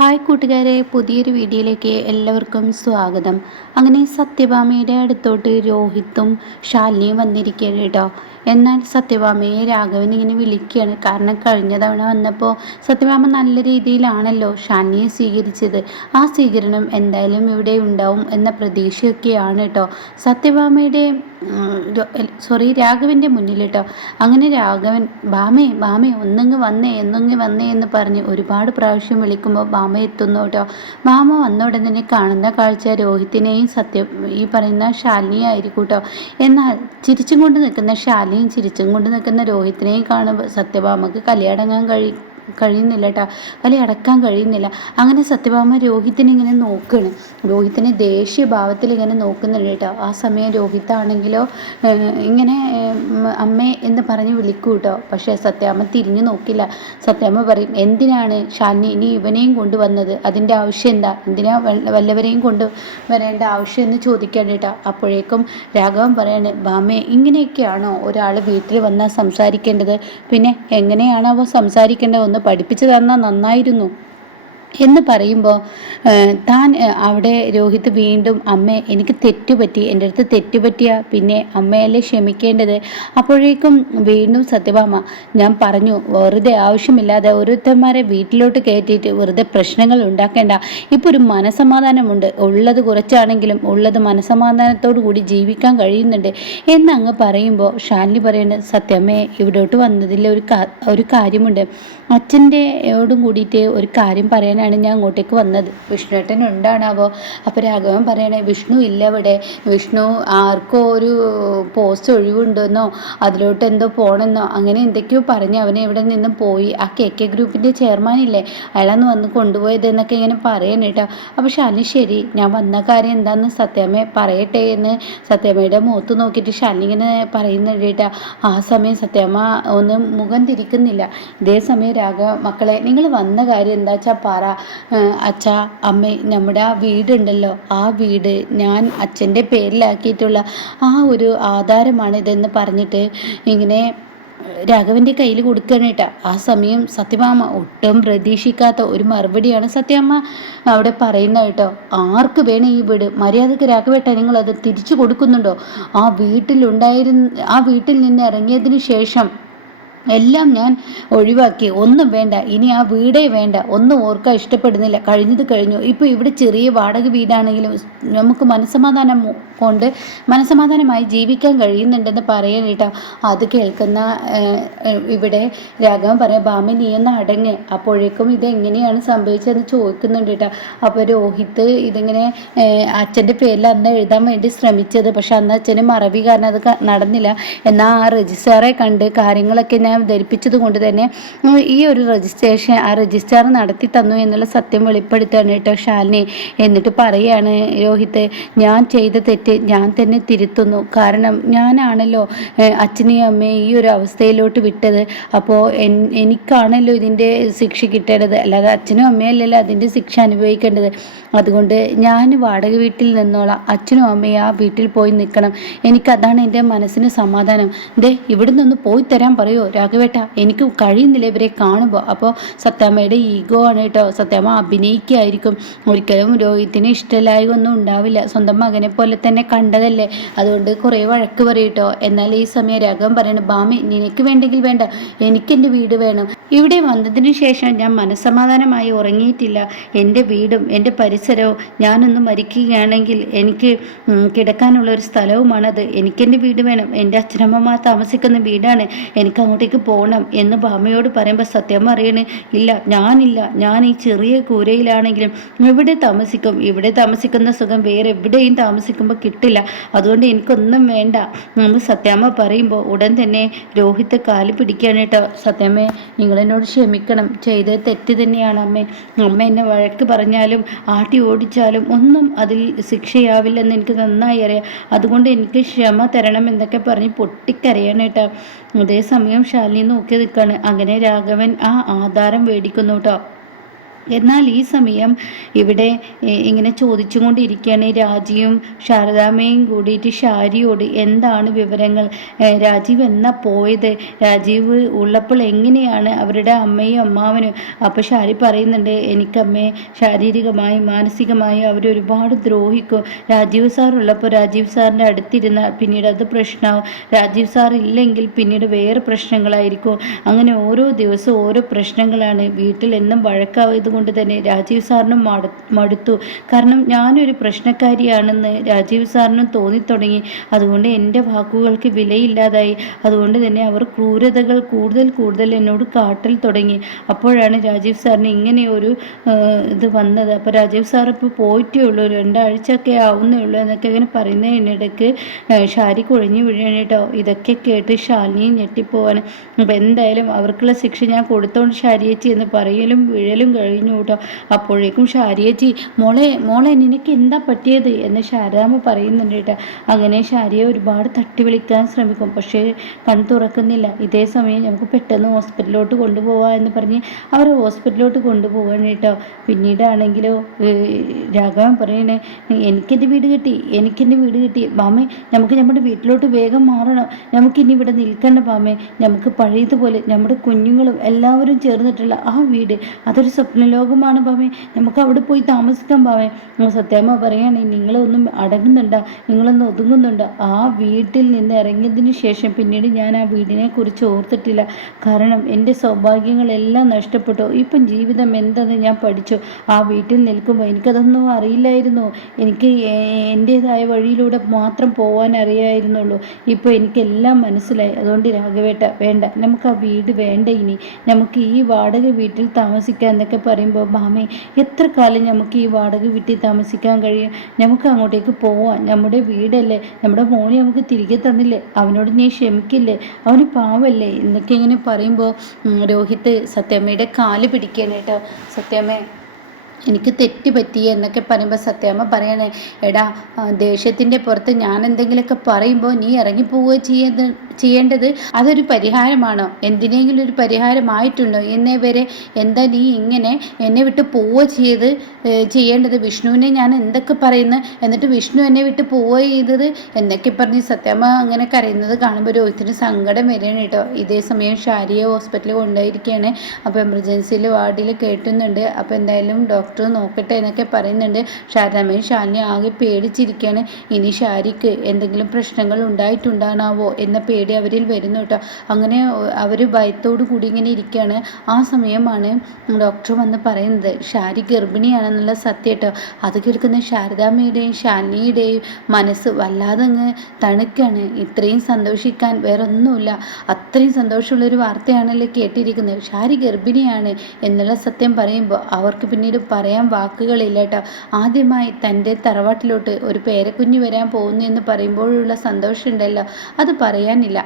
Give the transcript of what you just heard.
Hi കൂട്ടുകാരെ പുതിയൊരു വീഡിയോയിലേക്ക് എല്ലാവർക്കും സ്വാഗതം. അങ്ങനെ സത്യഭാമയുടെ അടുത്തോട്ട് രോഹിത്തും ശാലിനിയും വന്നിരിക്കുകയാണ് കേട്ടോ. എന്നാൽ സത്യഭാമയെ രാഘവൻ ഇങ്ങനെ വിളിക്കുകയാണ്. കാരണം കഴിഞ്ഞ തവണ വന്നപ്പോൾ സത്യഭാമ നല്ല രീതിയിലാണല്ലോ ഷാനിയെ സ്വീകരിച്ചത്. ആ സ്വീകരണം എന്തായാലും ഇവിടെ ഉണ്ടാവും എന്ന പ്രതീക്ഷയൊക്കെയാണ് കേട്ടോ സത്യഭാമയുടെ സോറി രാഘവന്റെ മുന്നിൽ കേട്ടോ അങ്ങനെ രാഘവൻ ബാമേ ബാമേ ഒന്നിങ്ങ് വന്നേ എന്നൊങ്ങ് വന്നേ എന്ന് പറഞ്ഞ് ഒരുപാട് പ്രാവശ്യം വിളിക്കുമ്പോൾ ഭാമ എത്തുന്നു കേട്ടോ ഭാമ വന്ന ഉടൻ തന്നെ കാണുന്ന കാഴ്ച രോഹിത്തിനെയും സത്യം ഈ പറയുന്ന ശാലിനിയായിരിക്കും കേട്ടോ എന്നാൽ ചിരിച്ചും കൊണ്ട് നിൽക്കുന്ന ശാലിനിയും ചിരിച്ചും കൊണ്ട് നിൽക്കുന്ന രോഹിത്തിനെയും കാണുമ്പോൾ സത്യഭാമക്ക് കല്യാണങ്ങാൻ കഴി കഴിയുന്നില്ല കേട്ടോ വലിയ അടക്കാൻ കഴിയുന്നില്ല. അങ്ങനെ സത്യഭാമ രോഹിത്തിനെ ഇങ്ങനെ നോക്കുകയാണ് രോഹിത്തിനെ ദേഷ്യ ഭാവത്തിൽ ഇങ്ങനെ നോക്കുന്നുണ്ട് കേട്ടോ. ആ സമയം രോഹിത്താണെങ്കിലോ ഇങ്ങനെ അമ്മേ എന്ന് പറഞ്ഞ് വിളിക്കൂ കേട്ടോ. പക്ഷേ സത്യാമ്മ തിരിഞ്ഞു നോക്കില്ല. സത്യാമ്മ പറയും എന്തിനാണ് ഷാലിനി ഇനി ഇവനെയും കൊണ്ടുവന്നത്? അതിന്റെ ആവശ്യം എന്താ? എന്തിനാ വല്ലവരെയും കൊണ്ട് വരേണ്ട ആവശ്യം എന്ന് ചോദിക്കാൻ കേട്ടോ. അപ്പോഴേക്കും രാഘവൻ പറയാണ് ബാമേ ഇങ്ങനെയൊക്കെയാണോ ഒരാൾ വീട്ടിൽ വന്നാൽ സംസാരിക്കേണ്ടത്? പിന്നെ എങ്ങനെയാണോ അവ സംസാരിക്കേണ്ടത് ഒന്ന് പഠിപ്പിച്ചു തന്നാൽ നന്നായിരുന്നു. എന്ന് പറയുമ്പോൾ താൻ അവിടെ രോഹിത് വീണ്ടും അമ്മ എനിക്ക് തെറ്റുപറ്റി എന്റെ അടുത്ത് തെറ്റുപറ്റിയ പിന്നെ അമ്മയല്ലേ ക്ഷമിക്കേണ്ടത്? അപ്പോഴേക്കും വീണ്ടും സത്യഭാമ ഞാൻ പറഞ്ഞു വെറുതെ ആവശ്യമില്ലാതെ ഓരോരുത്തന്മാരെ വീട്ടിലോട്ട് കയറ്റിയിട്ട് വെറുതെ പ്രശ്നങ്ങൾ ഉണ്ടാക്കേണ്ട. ഇപ്പോൾ ഒരു മനസമാധാനമുണ്ട്. ഉള്ളത് കുറച്ചാണെങ്കിലും ഉള്ളത് മനസമാധാനത്തോടു കൂടി ജീവിക്കാൻ കഴിയുന്നുണ്ട്. എന്നങ്ങ് പറയുമ്പോൾ ഷാലിനി പറയുന്നത് സത്യമ്മയെ ഇവിടോട്ട് വന്നതിൽ ഒരു ഒരു കാര്യമുണ്ട്. അച്ഛന്റെയോടും കൂടിയിട്ട് ഒരു കാര്യം പറയാൻ അങ്ങനെയാണ് ഞാൻ അങ്ങോട്ടേക്ക് വന്നത്. വിഷ്ണുവേട്ടൻ ഉണ്ടാണാവോ? അപ്പോൾ രാഘവൻ പറയണേ വിഷ്ണു ഇല്ല ഇവിടെ വിഷ്ണു ആർക്കോ ഒരു പോസ്റ്റ് ഒഴിവുണ്ടെന്നോ? അതിലോട്ട് എന്തോ പോകണമെന്നോ അങ്ങനെ എന്തൊക്കെയോ പറഞ്ഞ് അവനെ ഇവിടെ നിന്നും പോയി. ആ കെ കെ ഗ്രൂപ്പിന്റെ ചെയർമാൻ ഇല്ലേ? അയാളന്ന് വന്ന് കൊണ്ടുപോയത് എന്നൊക്കെ ഇങ്ങനെ പറയണം കേട്ടോ അപ്പോൾ ഷാനി ശരി ഞാൻ വന്ന കാര്യം എന്താണെന്ന് സത്യാമ്മ പറയട്ടെ എന്ന് സത്യാമ്മയുടെ മുഖത്ത് നോക്കിയിട്ട് ഷാനി ഇങ്ങനെ പറയുന്നുണ്ട് കേട്ടോ. ആ സമയം സത്യാമ്മ ഒന്ന് മുഖം തിരിക്കുന്നില്ല. ഇതേ സമയം രാഘവ മക്കളെ നിങ്ങൾ വന്ന കാര്യം എന്താ വെച്ചാൽ പറ. അച്ഛ അമ്മ നമ്മുടെ ആ വീടുണ്ടല്ലോ. ആ വീട് ഞാൻ അച്ഛന്റെ പേരിലാക്കിയിട്ടുള്ള ആ ഒരു ആധാരമാണിതെന്ന് പറഞ്ഞിട്ട് ഇങ്ങനെ രാഘവന്റെ കയ്യിൽ കൊടുക്കുകയാണ് കേട്ടോ. ആ സമയം സത്യഭാമ ഒട്ടും പ്രതീക്ഷിക്കാത്ത ഒരു മറുപടിയാണ് സത്യമ്മ അവിടെ പറയുന്നത് കേട്ടോ. ആർക്ക് വേണം ഈ വീട്? മര്യാദയ്ക്ക് രാഘവേട്ട നിങ്ങൾ അത് തിരിച്ചു കൊടുക്കുന്നുണ്ടോ? ആ വീട്ടിലുണ്ടായിരുന്ന ആ വീട്ടിൽ നിന്ന് ഇറങ്ങിയതിന് ശേഷം എല്ലാം ഞാൻ ഒഴിവാക്കി. ഒന്നും വേണ്ട. ഇനി ആ വീടേ വേണ്ട. ഒന്നും ഓർക്കാൻ ഇഷ്ടപ്പെടുന്നില്ല. കഴിഞ്ഞത് കഴിഞ്ഞു. ഇപ്പോൾ ഇവിടെ ചെറിയ വാടക വീടാണെങ്കിലും നമുക്ക് മനസ്സമാധാനം കൊണ്ട് മനസ്സമാധാനമായി ജീവിക്കാൻ കഴിയുന്നുണ്ടെന്ന് പറയാൻ കേട്ടോ അത് കേൾക്കുന്ന ഇവിടെ രാഘവൻ പറയാം ബാമി നീ ഒന്ന് അടങ്ങ്. അപ്പോഴേക്കും ഇത് എങ്ങനെയാണ് സംഭവിച്ചതെന്ന് ചോദിക്കുന്നുണ്ട് കേട്ടോ. അപ്പോൾ രോഹിത്ത് ഇതിങ്ങനെ അച്ഛന്റെ പേരിൽ അന്ന് എഴുതാൻ വേണ്ടി ശ്രമിച്ചത്. പക്ഷെ അന്ന് അച്ഛന് മറവി കാരണം അത് നടന്നില്ല. എന്നാൽ ആ രജിസ്ട്രാറെ കണ്ട് കാര്യങ്ങളൊക്കെ ഞാൻ ധരിപ്പിച്ചത് കൊണ്ട് തന്നെ ഈ ഒരു രജിസ്ട്രേഷൻ ആ രജിസ്ട്രാർ നടത്തി തന്നു എന്നുള്ള സത്യം വെളിപ്പെടുത്താണ് കേട്ടോ ഷാലിനി എന്നിട്ട് പറയാണ് രോഹിത് ഞാൻ ചെയ്ത തെറ്റ് ഞാൻ തന്നെ തിരുത്തുന്നു. കാരണം ഞാനാണല്ലോ അച്ഛനെയും അമ്മയും ഈ ഒരു അവസ്ഥയിലോട്ട് വിട്ടത്. അപ്പോൾ എനിക്കാണല്ലോ ഇതിന്റെ ശിക്ഷ കിട്ടേണ്ടത്. അല്ലാതെ അച്ഛനും അമ്മയല്ലല്ലോ അതിന്റെ ശിക്ഷ അനുഭവിക്കേണ്ടത്. അതുകൊണ്ട് ഞാൻ വാടക വീട്ടിൽ നിന്നോളാം. അച്ഛനും അമ്മയും ആ വീട്ടിൽ പോയി നിൽക്കണം. എനിക്കതാണ് എന്റെ മനസ്സിന് സമാധാനം. ദേ ഇവിടെ നിന്ന് പോയി തരാൻ പറയുമോ രാഘവേട്ട എനിക്ക് കഴിയുന്നില്ല ഇവരെ കാണുമ്പോൾ അപ്പോൾ സത്യാമ്മയുടെ ഈഗോ ആണ് കേട്ടോ. സത്യാമ്മ അഭിനയിക്കായിരിക്കും. ഒരിക്കലും രോഹിത്തിന് ഇഷ്ടമില്ലായ ഒന്നും ഉണ്ടാവില്ല. സ്വന്തം മകനെ പോലെ തന്നെ കണ്ടതല്ലേ? അതുകൊണ്ട് കുറേ വഴക്ക് പറയും കേട്ടോ. എന്നാൽ ഈ സമയം രാഘവൻ പറയണം ബാമി നിനക്ക് വേണ്ടെങ്കിൽ വേണ്ട. എനിക്ക് എന്റെ വീട് വേണം. ഇവിടെ വന്നതിന് ശേഷം ഞാൻ മനസ്സമാധാനമായി ഉറങ്ങിയിട്ടില്ല. എന്റെ വീടും എന്റെ പരിസരവും ഞാനൊന്ന് മരിക്കുകയാണെങ്കിൽ എനിക്ക് കിടക്കാനുള്ള ഒരു സ്ഥലവുമാണത്. എനിക്കെന്റെ വീട് വേണം. എന്റെ അച്ഛനമ്മമാർ താമസിക്കുന്ന വീടാണ്. എനിക്ക് അങ്ങോട്ടേക്ക് പോകണം എന്ന് ഭാമയോട് പറയുമ്പോൾ സത്യം അറിയണേ ഇല്ല ഞാനില്ല. ഞാൻ ഈ ചെറിയ കൂരയിലാണെങ്കിലും ഇവിടെ താമസിക്കും? ഇവിടെ താമസിക്കുന്ന സുഖം വേറെ എവിടെയും താമസിക്കുമ്പോൾ കിട്ടില്ല. അതുകൊണ്ട് എനിക്കൊന്നും വേണ്ട. എന്ന് സത്യാമ്മ പറയുമ്പോൾ ഉടൻ തന്നെ രോഹിത്ത് കാൽ പിടിക്കുകയാണ് കേട്ടോ. സത്യാമ്മ നിങ്ങളെന്നോട് ക്ഷമിക്കണം. ചെയ്തത് തെറ്റ് തന്നെയാണ് അമ്മേ. അമ്മ എന്നെ വഴക്ക് പറഞ്ഞാലും ആട്ടി ഓടിച്ചാലും ഒന്നും അതിൽ ശിക്ഷയാവില്ലെന്ന് എനിക്ക് നന്നായി അറിയാം. അതുകൊണ്ട് എനിക്ക് ക്ഷമ തരണം എന്നൊക്കെ പറഞ്ഞ് പൊട്ടിക്കരയാണ് കേട്ടോ. അതേസമയം ശാലിനി നോക്കി നിൽക്കാണ്. അങ്ങനെ രാഘവൻ ആ ആധാരം മേടിക്കുന്നു കേട്ടോ എന്നാൽ ഈ സമയം ഇവിടെ ഇങ്ങനെ ചോദിച്ചുകൊണ്ടിരിക്കുകയാണ് രാജിയും ശാരദാമ്മയും കൂടിയിട്ട് ഷാരിയോട് എന്താണ് വിവരങ്ങൾ? രാജീവ് എന്നാ പോയത്? രാജീവ് ഉള്ളപ്പോൾ എങ്ങനെയാണ് അവരുടെ അമ്മയും അമ്മാവനും? അപ്പോൾ ഷാരി പറയുന്നുണ്ട് എനിക്കമ്മയെ ശാരീരികമായും മാനസികമായും അവരൊരുപാട് ദ്രോഹിക്കും. രാജീവ് സാർ ഉള്ളപ്പോൾ രാജീവ് സാറിന്റെ അടുത്തിരുന്ന പിന്നീട് അത് പ്രശ്നമാവും. രാജീവ് സാർ ഇല്ലെങ്കിൽ പിന്നീട് വേറെ പ്രശ്നങ്ങളായിരിക്കും. അങ്ങനെ ഓരോ ദിവസവും ഓരോ പ്രശ്നങ്ങളാണ് വീട്ടിൽ എന്നും വഴക്കായത് കൊണ്ട് തന്നെ രാജീവ് സാറിനും മടുത്തു. കാരണം ഞാനൊരു പ്രശ്നക്കാരിയാണെന്ന് രാജീവ് സാറിനും തോന്നിത്തുടങ്ങി. അതുകൊണ്ട് എന്റെ വാക്കുകൾക്ക് വിലയില്ലാതായി. അതുകൊണ്ട് തന്നെ അവർ ക്രൂരതകൾ കൂടുതൽ കൂടുതൽ എന്നോട് കാട്ടൽ തുടങ്ങി. അപ്പോഴാണ് രാജീവ് സാറിന് ഇങ്ങനെ ഒരു ഇത് വന്നത്. അപ്പോൾ രാജീവ് സാർ ഇപ്പോൾ പോയിട്ടേ ഉള്ളൂ. രണ്ടാഴ്ചയൊക്കെ ആവുന്നേ ഉള്ളൂ എന്നൊക്കെ ഇങ്ങനെ പറയുന്നതിനിടയ്ക്ക് ഷാരി കുഴഞ്ഞു വീഴാണ് കേട്ടോ. ഇതൊക്കെ കേട്ട് ശാലിനിയും ഞെട്ടിപ്പോവാൻ അപ്പോൾ എന്തായാലും അവർക്കുള്ള ശിക്ഷ ഞാൻ കൊടുത്തോണ്ട് ഷാരിയേച്ചി എന്ന് പറയലും വിഴലും കഴിഞ്ഞു. കേട്ടോ അപ്പോഴേക്കും ഷാരിയേച്ചി മോളെ മോളെ നിനക്ക് എന്താ പറ്റിയത്? എന്ന് ശാരദാമ്മ പറയുന്നുണ്ട് കേട്ടോ. അങ്ങനെ ഷാരിയെ ഒരുപാട് തട്ടി വിളിക്കാൻ ശ്രമിക്കും. പക്ഷേ കൺ തുറക്കുന്നില്ല. ഇതേ സമയം നമുക്ക് പെട്ടെന്ന് ഹോസ്പിറ്റലിലോട്ട് കൊണ്ടുപോവാ എന്ന് പറഞ്ഞ് അവർ ഹോസ്പിറ്റലിലോട്ട് കൊണ്ടുപോകാൻ കേട്ടോ. പിന്നീടാണെങ്കിലോ രാഘവൻ പറയണേ എനിക്കെന്റെ വീട് കിട്ടി എനിക്കെന്റെ വീട് കിട്ടി. മാമേ നമുക്ക് നമ്മുടെ വീട്ടിലോട്ട് വേഗം മാറണം. നമുക്കിനി ഇവിടെ നിൽക്കണ്ട മാമേ. നമുക്ക് പഴയതുപോലെ നമ്മുടെ കുഞ്ഞുങ്ങളും എല്ലാവരും ചേർന്നിട്ടുള്ള ആ വീട് അതൊരു സ്വപ്നലോകമാണ് ഭാവേ. നമുക്ക് അവിടെ പോയി താമസിക്കാൻ ഭാവേ. സത്യാമ്മ പറയുകയാണെങ്കിൽ നിങ്ങളൊന്നും അടങ്ങുന്നുണ്ട് നിങ്ങളൊന്നും ഒതുങ്ങുന്നുണ്ട്. ആ വീട്ടിൽ നിന്ന് ഇറങ്ങിയതിന് ശേഷം പിന്നീട് ഞാൻ ആ വീടിനെ കുറിച്ച് ഓർത്തിട്ടില്ല. കാരണം എന്റെ സൗഭാഗ്യങ്ങളെല്ലാം നഷ്ടപ്പെട്ടു. ഇപ്പം ജീവിതം എന്തെന്ന് ഞാൻ പഠിച്ചു. ആ വീട്ടിൽ നിൽക്കുമ്പോൾ എനിക്കതൊന്നും അറിയില്ലായിരുന്നു. എനിക്ക് എന്റെതായ വഴിയിലൂടെ മാത്രം പോകാൻ അറിയായിരുന്നുള്ളൂ. ഇപ്പോൾ എനിക്കെല്ലാം മനസ്സിലായി. അതുകൊണ്ട് രാഘവേട്ട വേണ്ട. നമുക്ക് ആ വീട് വേണ്ട ഇനി. നമുക്ക് ഈ വാടക വീട്ടിൽ താമസിക്കാം എന്നൊക്കെ പറയുമ്പോൾ മാമേ എത്ര കാലം നമുക്ക് ഈ വാടക വീട്ടിൽ താമസിക്കാൻ കഴിയും? നമുക്ക് അങ്ങോട്ടേക്ക് പോവാം. നമ്മുടെ വീടല്ലേ? നമ്മുടെ മോനെ നമുക്ക് തിരികെ തന്നില്ലേ? അവനോട് നീ ക്ഷമിക്കില്ലേ? അവന് പാവല്ലേ? എന്നൊക്കെ ഇങ്ങനെ പറയുമ്പോൾ രോഹിത്ത് സത്യമ്മയുടെ കാൽ പിടിക്കാൻ കേട്ടോ. സത്യമ്മേ എനിക്ക് തെറ്റ് പറ്റി എന്നൊക്കെ പറയുമ്പോൾ സത്യാമ്മ പറയണേ എടാ ദേഷ്യത്തിന്റെ പുറത്ത് ഞാൻ എന്തെങ്കിലുമൊക്കെ പറയുമ്പോൾ നീ ഇറങ്ങിപ്പോവുക ചെയ്യുന്നത് ചെയ്യേണ്ടത് അതൊരു പരിഹാരമാണോ? എന്തിനെങ്കിലും ഒരു പരിഹാരമായിട്ടുണ്ടോ? എന്നേ വരെ എന്താ നീ ഇങ്ങനെ എന്നെ വിട്ട് പോവുക ചെയ്ത് ചെയ്യേണ്ടത്? വിഷ്ണുവിനെ ഞാൻ എന്തൊക്കെ പറയുന്നു? എന്നിട്ട് വിഷ്ണു എന്നെ വിട്ട് പോവുക ചെയ്തത്? എന്നൊക്കെ പറഞ്ഞ് സത്യമ്മ അങ്ങനെ കരയുന്നത് കാണുമ്പോൾ രോഹിത്തിന് സങ്കടം വരികയാണ് കേട്ടോ. ഇതേ സമയം ഷാരിയെ ഹോസ്പിറ്റലിൽ കൊണ്ടുപോയിരിക്കുകയാണ്. അപ്പോൾ എമർജൻസിയിൽ വാർഡിൽ കേട്ടുന്നുണ്ട്. അപ്പോൾ എന്തായാലും ഡോക്ടർ നോക്കട്ടെ എന്നൊക്കെ പറയുന്നുണ്ട്. ഷാരമ്മയും ഷാലിനി ആകെ പേടിച്ചിരിക്കുകയാണ്. ഇനി ഷാരിക്ക് എന്തെങ്കിലും പ്രശ്നങ്ങൾ ഉണ്ടായിട്ടുണ്ടാണാവോ എന്ന പേടി പേടി അവരിൽ വരുന്നു കേട്ടോ. അങ്ങനെ അവർ ഭയത്തോടു കൂടി ഇങ്ങനെ ഇരിക്കുകയാണ് ആ സമയമാണ് ഡോക്ടർ വന്ന് പറയുന്നത് ഷാരി ഗർഭിണിയാണെന്നുള്ള സത്യം കേട്ടോ. അത് കേൾക്കുന്ന ശാരദാമ്മയുടെയും ഷാനിയുടെയും മനസ്സ് വല്ലാതെ അങ്ങ് തണുക്കാണ്. ഇത്രയും സന്തോഷിക്കാൻ വേറെ ഒന്നുമില്ല അത്രയും സന്തോഷമുള്ളൊരു വാർത്തയാണല്ലോ കേട്ടിരിക്കുന്നത്. ഷാരി ഗർഭിണിയാണ് എന്നുള്ള സത്യം പറയുമ്പോൾ അവർക്ക് പിന്നീട് പറയാൻ വാക്കുകളില്ല കേട്ടോ. ആദ്യമായി തന്റെ തറവാട്ടിലോട്ട് ഒരു പേരക്കുഞ്ഞ് വരാൻ പോകുന്നു എന്ന് പറയുമ്പോഴുള്ള സന്തോഷമുണ്ടല്ലോ. അത് പറയാനില്ല.